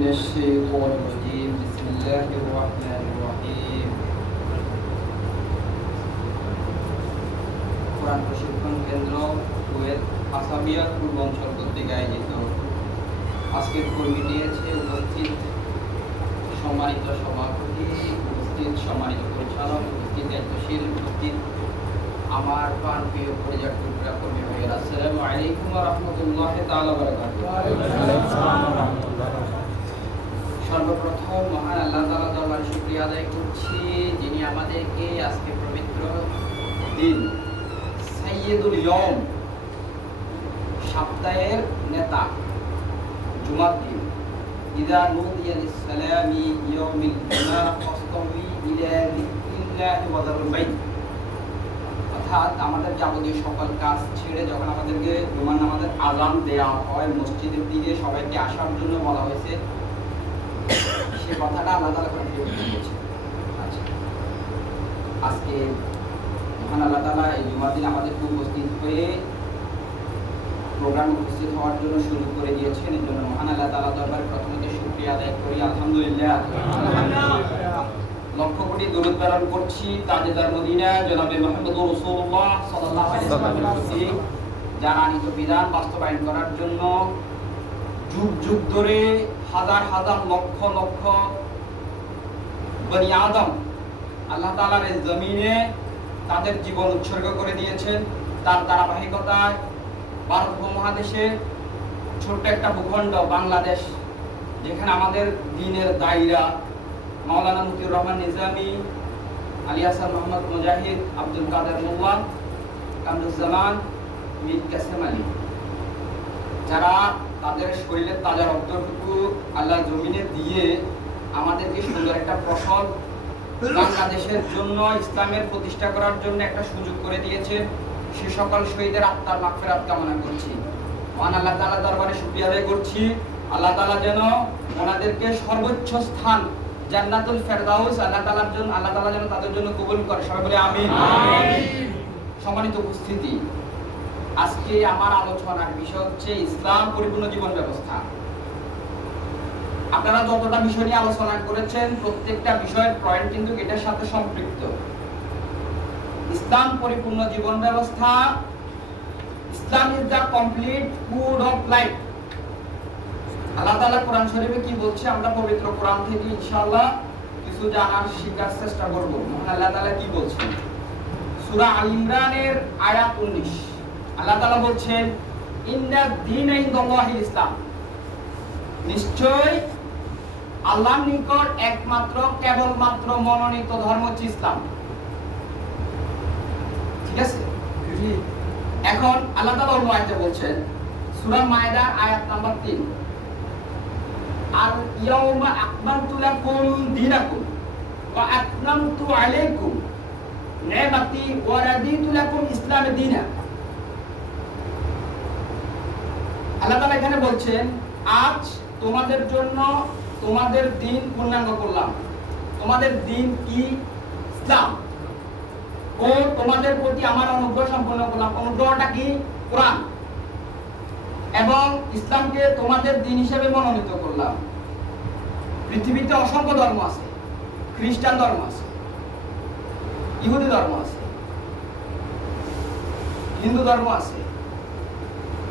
من الشيطان الرجيم بسم الله الرحمن الرحيم কোরআন প্রশিক্ষণ কেন্দ্র কুয়েত আসামিয়া পূর্বাঞ্চল কর্তৃক আয়োজিত আজকের কর্মীটি আছে উপস্থিত সম্মানিত সভাপতি, উপস্থিত সম্মানিত পরিচালক, উপস্থিত দায়িত্বশীল, উপস্থিত আমার প্রাণপ্রিয় পরিবার টুকরা কর্মী ভাইয়েরা, আসসালামু আলাইকুম ওয়া রাহমাতুল্লাহি তাআলা ওয়া বারাকাতুহু। সর্বপ্রথম মহান আল্লাহ তাআলা দরবারে শুকরিয়া আদায় করছি, যিনি আমাদেরকে আজকে পবিত্র দিন সাইয়্যিদুল ইয়ম, সপ্তাহের নেতা, জুমার দিন, ইযা নুদিয়া লিস-সালামি ইয়াউমিল জুমআহ ফাসতাওয়ি ইলা যিকরিল্লাহি ওয়া যারুল বাইত, অর্থাৎ আমাদের যাবতীয় সকল কাজ ছেড়ে যখন আমাদেরকে জুমার নামাজের আযান দেয়া হয়, মসজিদের দিকে সবাইকে আসার জন্য বলা হয়েছে, সে কথাটা আল্লাহ তাআলা কোরআনে বলেছেন। আচ্ছা, আজকে মহান আল্লাহ তাআলা এই জুমার দিন আমাদেরকে উপস্থিত হয়ে প্রোগ্রামে উপস্থিত হওয়ার জন্য সুযোগ করে দিয়েছেন। এই জন্য মহান আল্লাহ তাআলা দরবারে প্রথমত শুকরিয়া আদায় করি, আলহামদুলিল্লাহ। লক্ষ কোটি দরুদ প্রেরণ করছি তাজেদার মদিনা জনাবে মুহাম্মদুর রাসূলুল্লাহ সাল্লাল্লাহু আলাইহি ওয়াসাল্লামের প্রতি, যার আনিত বিধান বাস্তবায়ন করার জন্য যুগ যুগ ধরে হাজার হাজার লক্ষ লক্ষ বনি আদম আল্লাহ তাআলার এই জমিনে তাদের জীবন উৎসর্গ করে দিয়েছেন। তার ধারাবাহিকতায় ভারত উপমহাদেশের ছোট্ট একটা ভূখণ্ড বাংলাদেশ, যেখানে আমাদের দ্বীনের দায়রা মাওলানা মতিউর রহমান নিজামী, আলী হাসান মোহাম্মদ মুজাহিদ, আব্দুল কাদের মোল্লা, কামরুজ্জামান, মীর কাসেম আলী, যারা তাদের শরীরের তাজা রক্তটুকু আল্লাহ জমিনে দিয়ে আমাদেরকে সুন্দর একটা ফসল বাংলাদেশের জন্য ইসলামের প্রতিষ্ঠা করার জন্য একটা সুযোগ করে দিয়েছে। সে সকল শহীদের আত্মার মাগফিরাত কামনা করছি। মহান আল্লাহ তাআলা দরবারে শুকরিয়া আদায় করছি, আল্লাহ তাআলা যেন ওনাদেরকে সর্বোচ্চ স্থান জান্নাতুল ফেরদাউস আল্লাহ তাআলা যেন তাদের জন্য কবুল করে। সবাই বলে আমিন। সম্মানিত উপস্থিতি, আজকে আমার আলোচনার বিষয় হচ্ছে ইসলাম পরিপূর্ণ জীবন ব্যবস্থা। আপনারা যতটা বিষয় নিয়ে আলোচনা করেছেন, প্রত্যেকটা বিষয়ের পয়েন্ট কিন্তু এটার সাথে সম্পৃক্ত। ইসলাম পরিপূর্ণ জীবন ব্যবস্থা, Islam is the complete code of life. আল্লাহ তাআলা কোরআন শরীফে কি বলছে, আমরা পবিত্র কোরআন থেকে ইনশাআল্লাহ কিছু জানার শিখার চেষ্টা করব। আল্লাহ তাআলা কি বলছেন, সূরা আল ইমরানের আয়াত 19, আল্লাহ তাআলা বলছেন, ইন্না দীনা ইনদাল্লাহিল ইসলাম, নিশ্চয় আল্লাহর নিকট একমাত্র কেবলমাত্র মনোনীত ধর্ম হচ্ছে ইসলাম। ঠিক আছে? এখন আল্লাহ তাআলা অন্য আয়াতে বলছেন, সূরা মায়দা আয়াত নাম্বার 3, আল ইয়াউমা আকমালতু লাকুম দীনাকুম ওয়া আতমামতু আলাইকুম নি'মাতি ওয়া রাদিতু লাকুম ইসলাম দীনা। আল্লাহ তাআলা এখানে বলছেন, আজ তোমাদের জন্য তোমাদের দিন পূর্ণাঙ্গ করলাম। তোমাদের দিন কি? ইসলাম। ও তোমাদের প্রতি আমার অনুগ্রহ সম্পন্ন করলাম। অনুগ্রহটা কি? কোরআন। এবং ইসলামকে তোমাদের দিন হিসেবে মনোনীত করলাম। পৃথিবীতে অসংখ্য ধর্ম আছে, খ্রিস্টান ধর্ম আছে, ইহুদি ধর্ম আছে, হিন্দু ধর্ম আছে,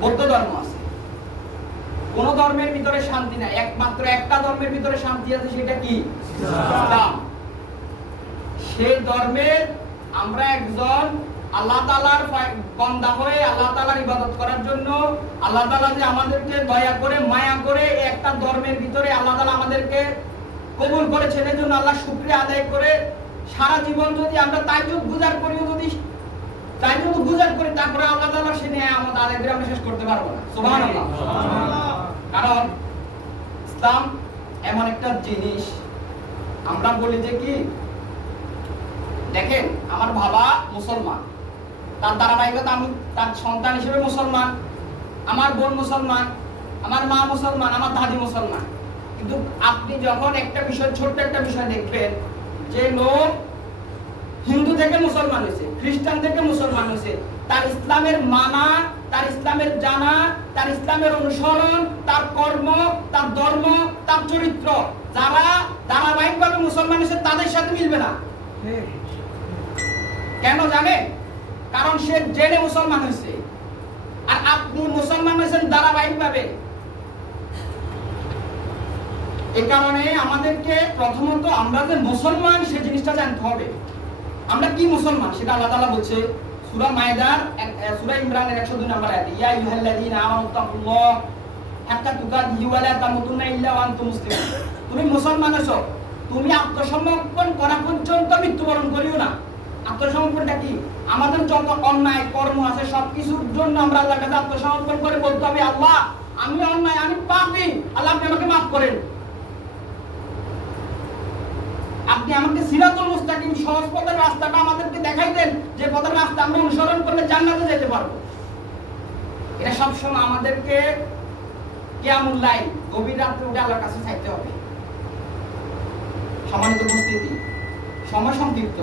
বৌদ্ধ ধর্ম আছে। কোন ধর্মের ভিতরে শান্তি নাই, একমাত্র একটা ধর্মের ভিতরে শান্তি আছে, সেটা কি? ইসলাম। সেই ধর্মের আমরা একজন আল্লাহ তাআলার বান্দা হয়ে আল্লাহ তাআলার ইবাদত করার জন্য আল্লাহ তাআলা যে আমাদেরকে দয়া করে মায়া করে একটা ধর্মের ভিতরে আল্লাহ তাআলা আমাদেরকে কবুল করেছেন, এর জন্য আল্লাহ শুকরিয়া আদায় করে সারা জীবন যদি আমরা তাইজুদ গুজার করি, তারপরে আল্লাহ তাআলা সে নিয়ামত আদায় করে আমরা শেষ করতে পারবো না। সুবহানাল্লাহ। কারণ ইসলাম এমন একটা জিনিস, আমরা বলি যে কি, দেখেন আমার বাবা মুসলমান, তার ধারাবাহিকতা আমি তার সন্তান হিসেবে মুসলমান, আমার বোন মুসলমান, আমার মা মুসলমান, আমার দাদি মুসলমান। কিন্তু আপনি যখন একটা বিষয়, ছোট্ট একটা বিষয় দেখবেন, যে লোক হিন্দু থেকে মুসলমান হয়েছে, খ্রিস্টান থেকে মুসলমান হয়েছে, তার ইসলামের মানা তার ইসলামের জানা, তার ইসলামের অনুসরণ, তার কর্ম, তার ধর্ম, তার চরিত্র যারা ধারাবাহিকভাবে মুসলমান হয়েছে তাদের সাথে মিলবে না। কেন জানে? কারণ সে জেনে মুসলমান হয়েছে, আর আপনি মুসলমান হয়েছেন ধারাবাহিকভাবে। এই কারণে আমাদেরকে প্রথমত আমরা যে মুসলমান সে জিনিসটা জানতে হবে। আমরা কি মুসলমান সেটা আল্লাহ তাআলা বলছে সূরা মায়দার সূরা ইমরানের 102 নম্বর আয়াতে, ইয়া আইয়ুহাল্লাযীনা আমানু তাকুল্লাহ হাক্কা তুকাতিহি ওয়া লা তামুতুন্না ইল্লা ওয়া আনতুম মুসলিমুন। তুমি মুসলমান হছো, তুমি আত্মসমর্পণ করা পর্যন্ত মৃত্যুবরণ করিও না। আত্মসমর্পণটা কি? আমাদের যত অন্যায় কর্ম আছে সবকিছুর জন্য আমরা আল্লাহর কাছে আত্মসমর্পণ করে বলতে হবে, আল্লাহ আমি অন্যায়, আমি পাপী, আল্লাহ আপনি আমাকে মাফ করেন। আপনি আমাকে সিরাতুল মুস্তাকিম সহজ পথের রাস্তাটা আমাদেরকে দেখাই দেন, যে পথের রাস্তা আমরা অনুসরণ করলে জান্নাতে যেতে পারবো। এটা সবসময় আমাদেরকে কিয়ামুল লাইল গভীর রাতে উঠে আল্লাহর কাছে চাইতে হবে। সম্মানিত উপস্থিতি, সময় সংক্ষিপ্ত,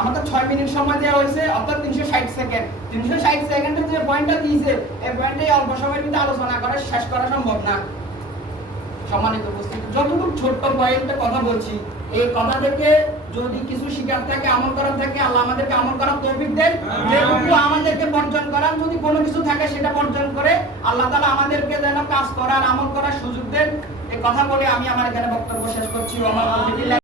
আমাদের 6 মিনিট সময় দেওয়া হয়েছে, অর্থাৎ 360 সেকেন্ড। 360 সেকেন্ডের যে পয়েন্টটা দিয়েছে এই পয়েন্টে অল্প সময়ের ভিতরে আলোচনা করে শেষ করা সম্ভব না। সম্মানিত উপস্থিতি, যতটুকু ছোট্ট পয়েন্টে কথা বলছি, এই কথা থেকে যদি কিছু শিকার থাকে, আমল করার থাকে, আল্লাহ আমাদেরকে আমল করার তৌফিক দেন। যেটুকু আমাদেরকে বর্জন করার যদি কোনো কিছু থাকে সেটা বর্জন করে আল্লাহ তাআলা আমাদেরকে যেন কাজ করার, আমল করার সুযোগ দেন। এই কথা বলে আমি আমার এখানে বক্তব্য শেষ করছি।